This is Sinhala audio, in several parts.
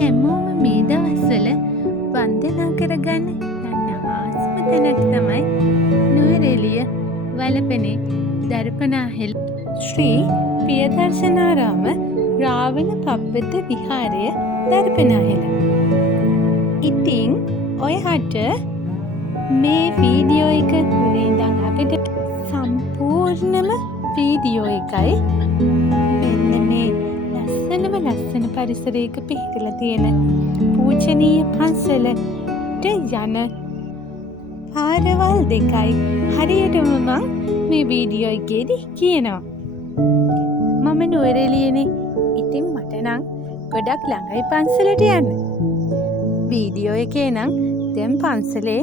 හැමෝම මේ දවස්වල වන්දනා කරගන්න යන්න ආසම තැනක් තමයි නුවරඑළිය වලපනේ දර්පණාහෙල ශ්‍රී පියදර්ශනාරාම රාවණ පබ්බත විහාරය දර්පණාහෙල. ඉතින් ඔයාට මේ වීඩියෝ එක මුලින් ඉඳන් අගට සම්පූර්ණම වීඩියෝ එකයි මෙන්න මේ ලස්සන පරිසරයක පිහිටලා තියෙන පූජනීය පන්සලට යන පාරවල් දෙකයි හරියටම මම මේ වීඩියෝ එකේදී කියනවා. මම නුවරඑළියනේ. ඉතින් මට නම් ගොඩක් ළඟයි පන්සලට යන්න. වීඩියෝ එකේ නම් දැන් පන්සලේ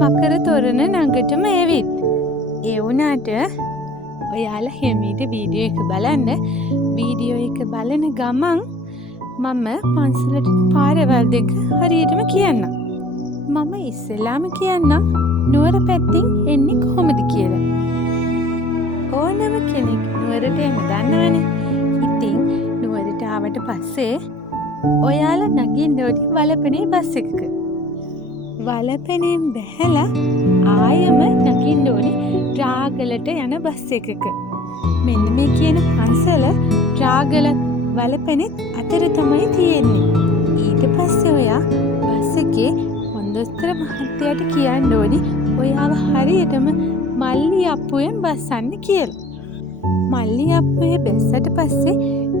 මකර තොරණ ළඟටම ඇවිත්. ඒ වුණාට ඔයාලා හිමීට වීඩියෝ එක බලන්න. වීඩියෝ එක බලන ගමන් මම පන්සලට පාරවල් දෙක හරියටම කියන්නම්. මම ඉස්සෙල්ලාම කියන්නම් නුවර පැත්තෙන් එන්නේ කොහොමද කියලා. ඕනම කෙනෙක් නුවරට එන්න දන්නවනේ. ඉතින් නුවරට ආවට පස්සේ ඔයාලා නගින්න ඕනේ වලපනේ බස් එකක. වලපනේන් බැහැලා ආයෙම නගින්න ඕනේ රාගලට යන බස් එකක. මෙන්න මේ කියන පන්සල රාගල වලපනේ අතර තමයි තියෙන්නේ. ඊට පස්සේ ඔයා බස් එකේ හොන්දොස්තර මහත්තයාට කියන්න ඕනේ ඔයාව හරියටම මල්ලි අප්පුවෙන් බස්සන්න කියලා. මල්ලි අප්පුවේ බැස්සට පස්සේ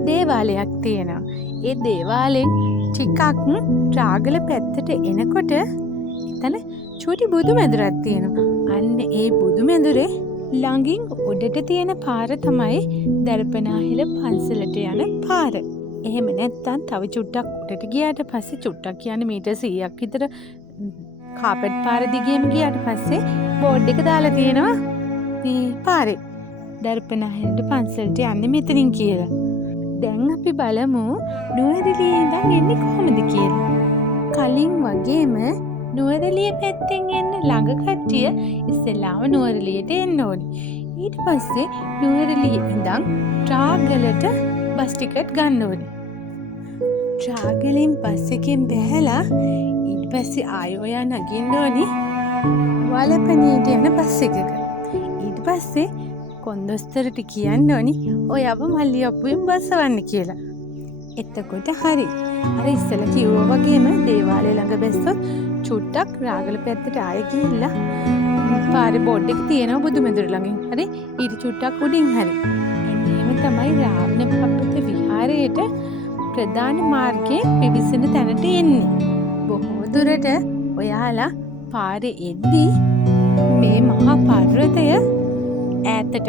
දේවාලයක් තියෙනවා. ඒ දේවාලෙන් ටිකක් රාගල පැත්තට එනකොට එතන චූටි බුදු මැදුරක් තියෙනවා. අන්න ඒ බුදු මැදුරේ ළඟින් උඩට තියෙන පාර තමයි දර්පණාහෙල පන්සලට යන පාර. එහෙම නැත්නම් තව චුට්ටක් උඩට ගියාට පස්සේ චුට්ටක් කියන්නේ මීටර් 100ක් විතර කාපට් පාර දිගේම ගියාට පස්සේ බෝඩ් එක දාලා තියෙනවා මේ පාරේ දර්පණාහෙලට පන්සලට යන්නේ මෙතනින් කියලා. දැන් අපි බලමු නුවරඑළියේ ඉඳන් එන්නේ කොහොමද කියලා. කලින් වගේම නුවරඑළිය පැත්තෙන් එන්න ළඟ කට්ටිය ඉස්සෙල්ලාම නුවරඑළියට එන්න ඕනේ. ඊට පස්සේ නුවරඑළියේ ඉඳන් රාගලට බස් ටිකට් ගන්න ඕනේ. රාගලෙන් බස් එකෙන් බැහැලා ඊට පස්සේ ආයෙ ඔයා නගින්න ඕනේ වලපනේට යන බස් එකක. ඊට පස්සේ කොන්දොස්තරට කියන්න ඕනේ ඔයාව මල්ලි අප්පුවෙන් බස්සවන්න කියලා. එතකොට හරි. අර ඉස්සෙල්ලා කිව්වා වගේම දේවාලය ළඟ බැස්සොත් චුට්ටක් රාගල පැත්තට ආයෙ ගිහිල්ලා පාරේ බෝඩ් එක තියෙනවා බුදුමැදුර ළඟින්. හරි. ඊට චුට්ටක් උඩින් හරි. එන්නේම තමයි රාවණ පබ්බත විහාරයට ප්‍රධාන මාර්ගයේ පිවිසෙන තැනට එන්නේ. බොහෝ දුරට ඔයාලා පාරේ එද්දී මේ මහා පර්වතය ඈතට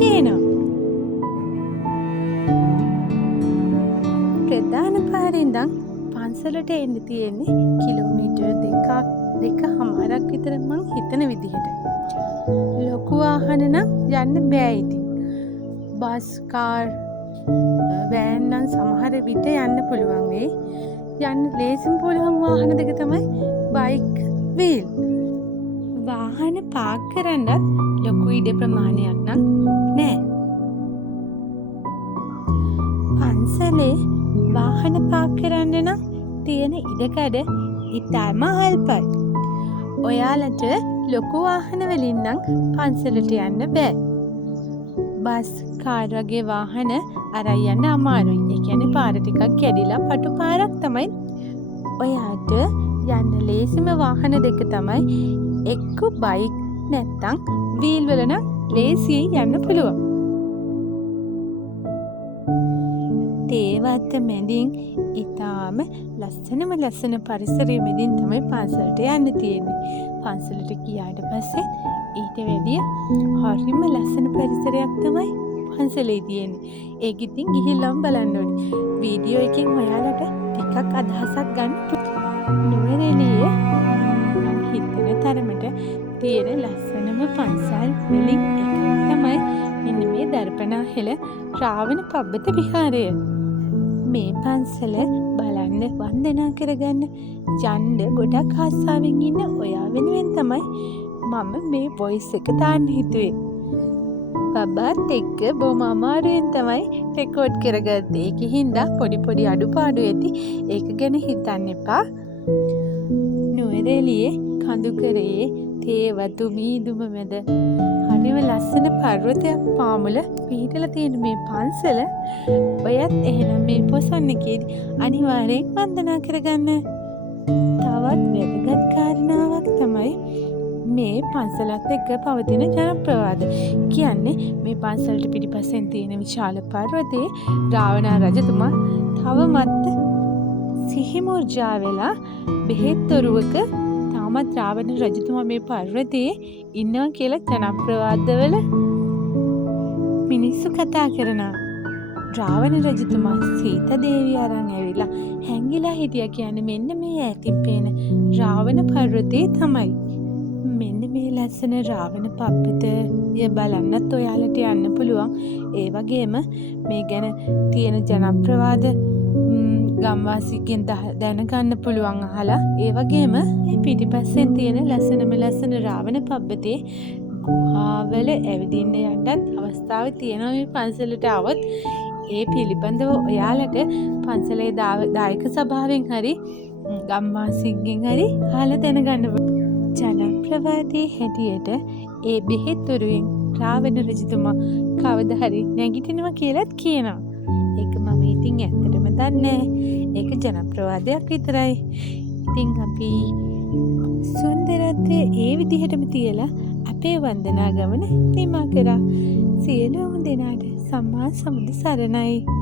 පේනවා. ප්‍රධාන පාරෙන් ඉඳන් පන්සලට එන්න තියෙන්නේ කිලෝමීටර් දෙකමාරක් විතර මං හිතන විදිහට. ලොකු වාහන නම් යන්න බෑ ඉතින්. බස් කාර් වෑන් නම් සමහර විට යන්න පුළුවන් වෙයි. යන්න ලේසිම පුළුවන් වාහන දෙක තමයි බයික් වීල්. වාහන පාක් කරන්නත් ලොකු ඉඩ ප්‍රමාණයක් නම් නෑ. පන්සලේ වාහන පාක් කරන්න නම් තියෙන ඉඩකඩ ඉතාම අල්පයි. ඔයාලට ලොකු වාහන වලින් නම් පන්සලට යන්න බෑ. බස් කාර් වගේ වාහන අරන් යන්න අමාරුයි. ඒ කියන්නේ පාර ටිකක් කැඩිලා පටු පාරක් තමයි. ඔයාට යන්න ලේසිම වාහන දෙක තමයි එක්ක බයික් නැත්තම් වීල් වල නම් ලේසියෙන් යන්න පුළුවන්. තේවත්ත මැදින් ඉතාම ලස්සන පරිසරය මැදින් තමයි පන්සලට යන්න තියෙන්නේ. පන්සලට ගියාට පස්සේ ඊට වැඩිය හරිම ලස්සන පරිසරයක් තමයි පන්සලේ තියෙන්නේ. ඒක ඉතින් ගිහිල්ලාම බලන්න ඕනේ. වීඩියෝ එකෙන් ඔයාලට ටිකක් අදහසක් ගන්න පුළුවන්. නුවරඑළියේ නම් හිතන තරමට තියෙන ලස්සනම පන්සල් වලින් එකක් තමයි මෙන්න මේ දර්පණාහෙල රාවණ පබ්බත විහාරය. මේ පන්සල බලන්න වන්දනා කරගන්න යන්න ගොඩක් ආසාවෙන් ඉන්න ඔයා වෙනුවෙන් තමයි මම මේ වොයිස් එක දාන්න හිතුවේ. බබාත් එක්ක බොහොම අමාරුවෙන් තමයි රෙකෝඩ් කරගත්තේ. ඒකෙ හින්දා පොඩි අඩුපාඩු ඇති. ඒක ගැන හිතන්න එපා. නුවරඑළියේ කඳුකරයේ තේවතු මීදුම මැද හරිම ලස්සන පර්වතයක් පාමුල පිහිටලා තියෙන මේ පන්සල ඔයත් එහෙනම් මේ පොසොන්නකේදී අනිවාර්යෙන් වන්දනා කරගන්න. තවත් වැදගත් කාරණාවක් තමයි මේ පන්සලත් එක්ක පවතින ජනප්‍රවාද. කියන්නේ මේ පන්සලට පිටිපස්සෙන් තියෙන විශාල පර්වතයේ රාවණ රජතුමා තවමත් සිහිමුර්ජා වෙලා බෙහෙත් ඔරුවක තාමත් රාවණ රජතුමා මේ පර්වතයේ ඉන්නවා කියලා ජනප්‍රවාදවල මිනිස්සු කතා කරනවා. රාවණ රජතුමා සීතා දේවිය අරන් ඇවිල්ලා හැංගිලා හිටියා කියන්නේ මෙන්න මේ ඈතින් පේන රාවණ පර්වතයේ තමයි. මෙන්න මේ ලස්සන රාවණ පප්පතය බලන්නත් ඔයාලට යන්න පුළුවන්. ඒ වගේම මේ ගැන තියෙන ජනප්‍රවාද ගම්වාසීගෙන් දැනගන්න පුළුවන් අහලා. ඒ වගේම මේ පිටිපස්සෙන් තියෙන ලස්සන රාවණ පබ්බතේ ගුහාවල ඇවිදින්න යන්නත් අවස්ථාව තියෙනවා මේ පන්සලට આવොත්. ඒ පිළිබඳව ඔයාලට පන්සලේ දායක සභාවෙන් හරි ගම්වාසීන්ගෙන් හරි අහලා දැනගන්න. ජනප්‍රවාදයේ හැටියට ඒ බෙහෙත් ඔරුවෙන් රාවණ රජතුමා කවදා හරි නැගිටිනවා කියලාත් කියනවා. ඒක මම ඉතින් ඇත්තටම දන්නේ නැහැ. ඒක ජනප්‍රවාදයක් විතරයි. ඉතින් අපි සුන්දරත්වයේ ඒ විදිහටම තියලා අපේ වන්දනා ගමන නිමා කරා. සියලුම දෙනාට සම්මා සම්බුදු සරණයි.